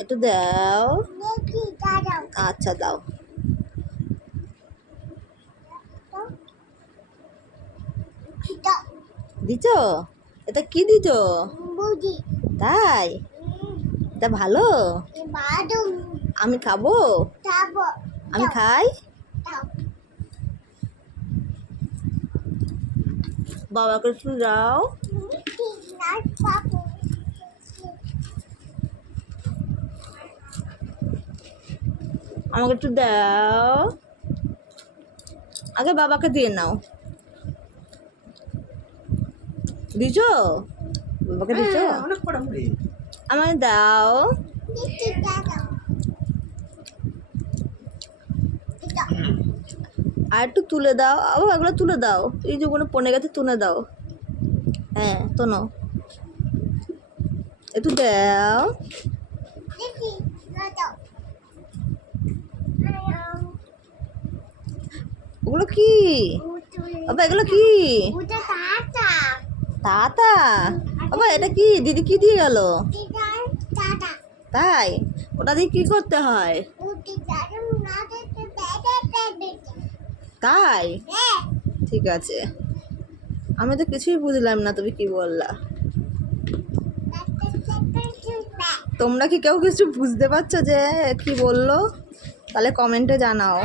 একটু দাও। আচ্ছা দাও। দিছো? এটা কি দিছো? তাই? এটা ভালো? আমি খাবো? আমি খাই? বাবাকে একটু দাও। আমাকে একটু দাও। আগে বাবাকে দিয়ে নাও। দিছো? বাবাকে দিছো? আমাকে দাও। আর একটু তুলে দাও। আবার এগুলো তুলে দাও। এই যে কোনো পড়ে গেছে তুলে দাও। হ্যাঁ তোনো। একটু দাও। ওগুলো কি? বাবা এগুলো কি? তাতা? বাবা এটা কি? দিদি কি দিয়ে গেল? তাই? ওটা দিয়ে কি করতে হয়? তাই? ঠিক আছে। আমি তো কিছুই বুঝলাম না, তুমি কি বললা। তোমরা কি কেউ কিছু বুঝতে পারছো যে কি বললো? তাহলে কমেন্টে জানাও।